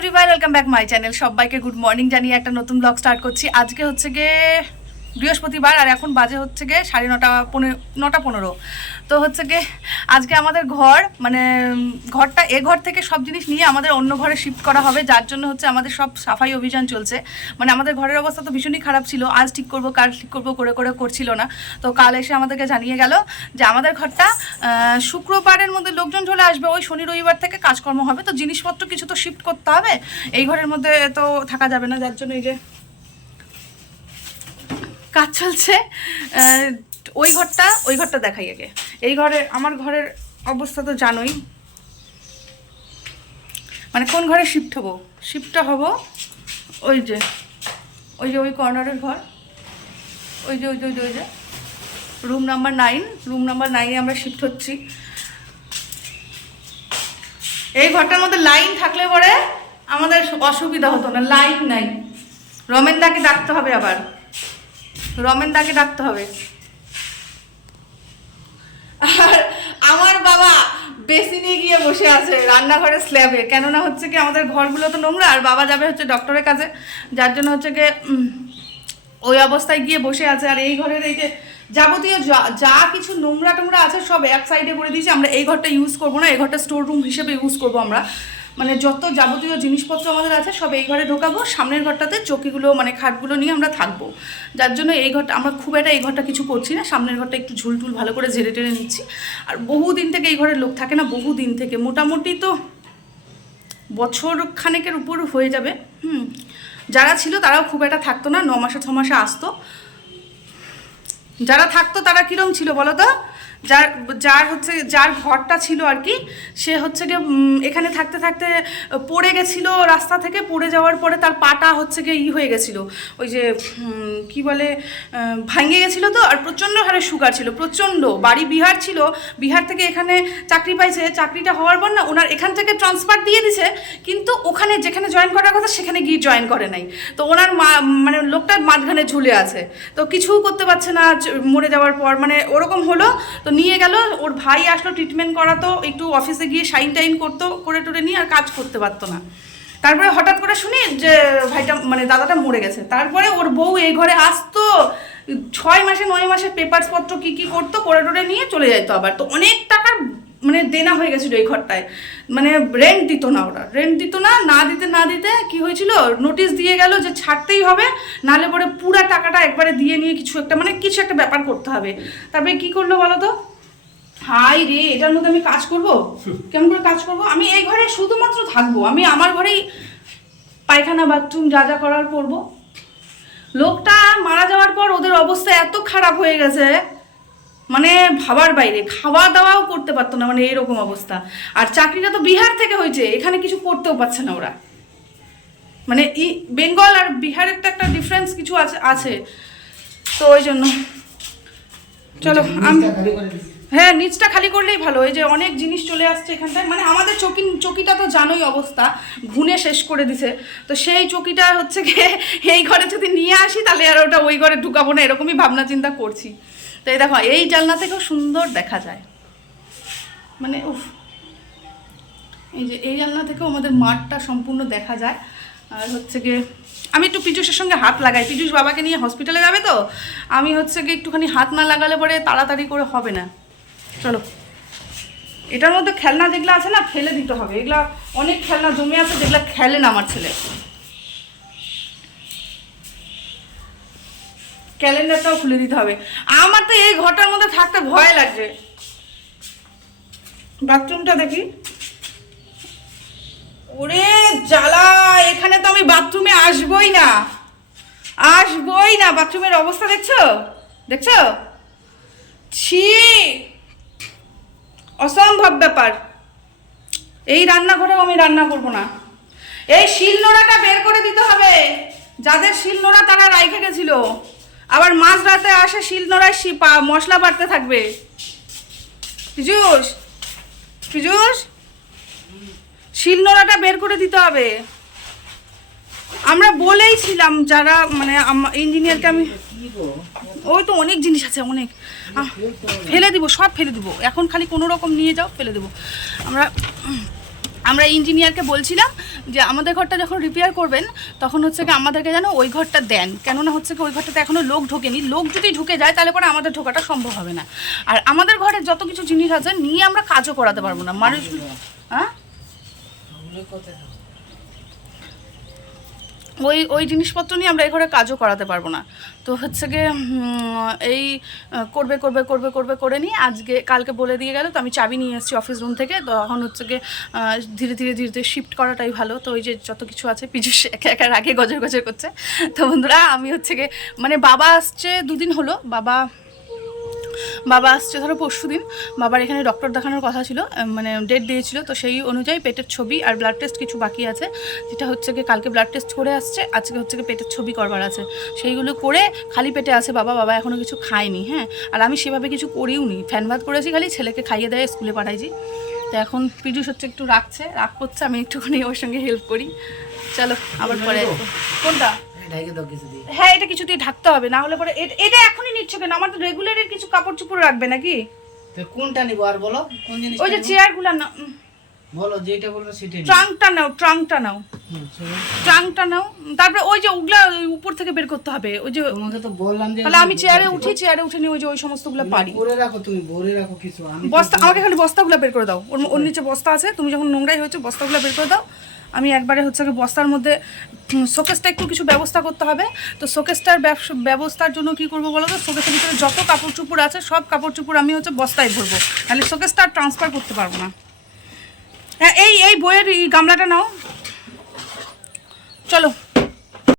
Everyone, welcome back my channel. সবাইকে good morning জানিয়ে একটা নতুন ব্লগ স্টার্ট করছি। আজকে হচ্ছে গিয়ে বৃহস্পতিবার আর এখন বাজে হচ্ছে গিয়ে 9:15। তো হচ্ছে গিয়ে আজকে আমাদের ঘর মানে ঘরটা এ ঘর থেকে সব জিনিস নিয়ে আমাদের অন্য ঘরে শিফট করা হবে, যার জন্য হচ্ছে আমাদের সব সাফাই অভিযান চলছে। মানে আমাদের ঘরের অবস্থা তো ভীষণই খারাপ ছিল, আজ ঠিক করব কাল ঠিক করব করে করছিল না। তো কাল এসে আমাদেরকে জানিয়ে গেল যে আমাদের ঘরটা শুক্রবারের মধ্যে লোকজন চলে আসবে, ওই শনি রবিবার থেকে কাজকর্ম হবে। তো জিনিসপত্র কিছু তো শিফট করতে হবে, এই ঘরের মধ্যে তো থাকা যাবে না, যার জন্য এই যে কাজ চলছে। ওই ঘরটা দেখাই আগে। এই ঘরে আমার ঘরের অবস্থা তো জানোই, মানে কোন ঘরে শিফটটা হব ওই যে ওই কর্নারের ঘর, ওই যে রুম নাম্বার 9 আমরা শিফট হচ্ছি। এই ঘরটার মধ্যে লাইন থাকলে পরে আমাদের অসুবিধা হতো না, লাইন নাই। রমেনদাকে ডাকতে হবে, আবার রমেনদাকে ডাকতে হবে। আর আমার বাবা বেসিনে গিয়ে বসে আছে রান্নাঘরের স্ল্যাবে, কেননা হচ্ছে কি আমাদের ঘরগুলো তো নোংরা, আর বাবা যাবে হচ্ছে ডক্টরের কাছে, যার জন্য হচ্ছে কি ওই অবস্থায় গিয়ে বসে আছে। আর এই ঘরের এই যে যাবতীয় যা কিছু নোংরা টোংরা আছে সব এক সাইডে করে দিয়েছি। আমরা এই ঘরটা ইউজ করবো না, এই ঘরটা স্টোর রুম হিসেবে ইউজ করবো আমরা। মানে যত যাবতীয় জিনিসপত্র আমাদের আছে সব এই ঘরে ঢোকাবো, সামনের ঘরটাতে চৌকিগুলো মানে খাটগুলো নিয়ে আমরা থাকবো। যার জন্য এই ঘরটা আমরা খুব একটা এই ঘরটা কিছু করছি না, সামনের ঘরটা একটু ঝুলটুল ভালো করে ঝেড়ে টেড়ে নিচ্ছি। আর বহুদিন থেকে এই ঘরের লোক থাকে না, বহুদিন থেকে, মোটামুটি তো বছর খানেকের উপর হয়ে যাবে। যারা ছিল তারাও খুব একটা থাকতো না, 9 মাসে 6 মাসে আসতো। যারা থাকতো তারা কীরকম ছিল বলো তো? যার ঘরটা ছিল আর কি, সে হচ্ছে গিয়ে এখানে থাকতে থাকতে পড়ে গেছিলো, রাস্তা থেকে পড়ে যাওয়ার পরে তার পাটা হচ্ছে গিয়ে হয়ে গেছিলো, ওই যে কি বলে ভাঙে গেছিলো। তো আর প্রচণ্ড হারে সুগার ছিল, প্রচণ্ড। বাড়ি বিহার ছিল, বিহার থেকে এখানে চাকরি পাইছে, চাকরিটা হওয়ার পর না ওনার এখান থেকে ট্রান্সফার দিয়ে দিছে, কিন্তু ওখানে যেখানে জয়েন করার কথা সেখানে গিয়ে জয়েন করে নাই। তো ওনার মানে লোকটার মাঝখানে ঝুলে আছে, তো কিছুও করতে পারছে না মরে যাওয়ার পর, মানে ওরকম হলো। তো নিয়ে গেল, ওর ভাই আসলো ট্রিটমেন্ট করাতো, একটু অফিসে গিয়ে সাইন টাইন করতো, করে টোরে নিয়ে আর কাজ করতে পারতো না। তারপরে হঠাৎ করে শুনি যে ভাইটা মানে দাদাটা মরে গেছে। তারপরে ওর বউ এই ঘরে আসতো, 6 মাসে 9 মাসে পেপারসপত্র কী করতো, করে টোরে নিয়ে চলে যেত আবার। তো অনেক টাকার মানে দেনা হয়ে গেছিলো এই ঘরটায়, মানে রেন্ট দিত না, ওরা রেন্ট দিত না। না দিতে কি হয়েছিল, নোটিশ দিয়ে গেল যে ছাড়তেই হবে, নাহলে পরে পুরা টাকাটা একবারে দিয়ে নিয়ে কিছু একটা ব্যাপার করতে হবে। তারপরে কি করলো বলো তো? হাই রে, এটার মধ্যে আমি কাজ করব? কেমন করে কাজ করব? আমি এই ঘরে শুধুমাত্র থাকবো, আমি আমার ঘরেই পায়খানা বাথরুম যা করার করবো। লোকটা মারা যাওয়ার পর ওদের অবস্থা এত খারাপ হয়ে গেছে, মানে ভাবার বাইরে, খাওয়া দাওয়াও করতে পারতো না, মানে এরকম অবস্থা। আর চাকরিটা তো বিহার থেকে হয়েছে, এখানে কিছু করতেও পারছে না ওরা। মানে বেঙ্গল আর বিহারের তো একটা ডিফারেন্স কিছু আছে। তো ওই জন্য চলো হ্যাঁ, নিচটা খালি করলেই ভালো। এই যে অনেক জিনিস চলে আসছে এখানটায়, মানে আমাদের চকিটা তো জানোই অবস্থা, ঘুনে শেষ করে দিছে। তো সেই চকিটা হচ্ছে গিয়ে এই ঘরে যদি নিয়ে আসি তাহলে আর ওটা ওই ঘরে ঢুকাবো না, এরকমই ভাবনা চিন্তা করছি। তো এই দেখো, এই জানলা থেকেও সুন্দর দেখা যায়, মানে উফ, এই যে এই জানলা থেকেও আমাদের মাঠটা সম্পূর্ণ দেখা যায়। আর হচ্ছে গিয়ে আমি একটু পিজুসের সঙ্গে হাত লাগাই, পিজুস বাবাকে নিয়ে হসপিটালে যাবে, তো আমি হচ্ছে গিয়ে একটুখানি হাত না লাগালে পরে তাড়াতাড়ি করে হবে না। চলো, এটার মধ্যে খেলনা যেগুলো আছে না ফেলে দিতে হবে, এগুলা অনেক খেলনা জমে আছে যেগুলো খেলে না আমার ছেলে। ক্যালেন্ডারটাও খুলে দিতে হবে। আমার তো এই ঘরটার মধ্যে থাকতে ভয় লাগছে। বাথরুমটা দেখি, ওরে জ্বালা, এখানে তো আমি বাথরুমে আসবই না। বাথরুমের অবস্থা দেখছো? ছি, অসম্ভব ব্যাপার। এই রান্নাঘরেও আমি রান্না করব না। এই শিলনোড়াটা বের করে দিতে হবে, যাদের শিলনোড়া তারা রাইখে গেছিল, আবার মাঝ রাতে আসে শিলনোড়ায় মশলা বাটতে থাকবে। পিজুস শিলনোড়াটা বের করে দিতে হবে। আমরা বলেইছিলাম যারা মানে ইঞ্জিনিয়ারকে, আমি ওই তো অনেক জিনিস আছে, অনেক ফেলে দিব, সব ফেলে দিব এখন, খালি কোনো রকম নিয়ে যাও, ফেলে দেবো। আমরা ইঞ্জিনিয়ারকে বলছিলাম যে আমাদের ঘরটা যখন রিপেয়ার করবেন তখন হচ্ছে কি আমাদেরকে যেন ওই ঘরটা দেন, কেননা হচ্ছে কি ওই ঘরটাতে এখনও লোক ঢোকেনি। লোক যদি ঢুকে যায় তাহলে পরে আমাদের ঢোকাটা সম্ভব হবে না। আর আমাদের ঘরে যত কিছু জিনিস আছে নিয়ে আমরা কাজও করাতে পারবো না মানুষ। হ্যাঁ, ওই জিনিসপত্র নিয়ে আমরা এই ঘরে কাজও করাতে পারবো না। তো হচ্ছে গিয়ে এই করবে করবে করবে করবে করে নিয়ে আজকে কালকে বলে দিয়ে গেল। তো আমি চাবি নিয়ে এসেছি অফিস রুম থেকে। তো এখন হচ্ছে গিয়ে ধীরে ধীরে ধীরে ধীরে শিফট করাটাই ভালো। তো ওই যে যত কিছু আছে পিছু একা একা রাগে গজর গজর করছে। তো বন্ধুরা আমি হচ্ছে গিয়ে মানে বাবা আসছে 2 দিন হলো। বাবা আসছে ধরো পরশুদিন। বাবার এখানে ডক্টর দেখানোর কথা ছিল, মানে ডেট দিয়েছিল। তো সেই অনুযায়ী পেটের ছবি আর ব্লাড টেস্ট কিছু বাকি আছে, যেটা হচ্ছে কি কালকে ব্লাড টেস্ট করে আসছে, আজকে হচ্ছে কি পেটের ছবি করবার আছে। সেইগুলো করে খালি পেটে আছে বাবা এখনও কিছু খায়নি। হ্যাঁ, আর আমি সেভাবে কিছু করিও নি, ফ্যান ভাত করেছি, খালি ছেলেকে খাইয়ে দেয় স্কুলে পাঠাইছি। তো এখন পিজুস হচ্ছে একটু রাগ করছে, আমি একটুখানি ওর সঙ্গে হেল্প করি। চলো আবার পরে আসবো। কোনটা? হ্যাঁ, এটা কিছু দিয়ে ঢাকতে হবে, না হলে পরে এটা এখনই নিচ্ছ কেন? আমার তো রেগুলারের কিছু কাপড় চোপড় রাখবে নাকি? তো কোনটা নিব আর বলো, কোন জিনিস? ওই যে চেয়ারগুলো না, বলো যেটা বলবো সেটা। ট্রাঙ্কটা নাও। তারপরে ওই যে ওগুলা উপর থেকে বের করতে হবে। ওই যে তোমাকে তো বললাম যে তাহলে আমি চেয়ারে উঠে নিয়ে ওই যে ওই সমস্তগুলো পারি। ভরে রাখো, তুমি ভরে রাখো কিছু। আমি বস্তা, আমাকে খালি বস্তাগুলো বের করে দাও। ওর নিচে বস্তা আছে, তুমি যখন নোংরাই হয়েছে বস্তাগুলো বের করে দাও। আমি একবারে হচ্ছে বস্তার মধ্যে শোকেসটা একটু কিছু ব্যবস্থা করতে হবে। তো শোকেসটার ব্যবস্থার জন্য কি করবো বলো তো, শোকেসের ভিতরে যত কাপড় চোপড় আছে সব কাপড় চোপড় আমি হচ্ছে বস্তায় ভরবো, তাহলে শোকেসটা আর ট্রান্সফার করতে পারবো না। হ্যাঁ, এই বইয়ের গামলাটা নাও, চলো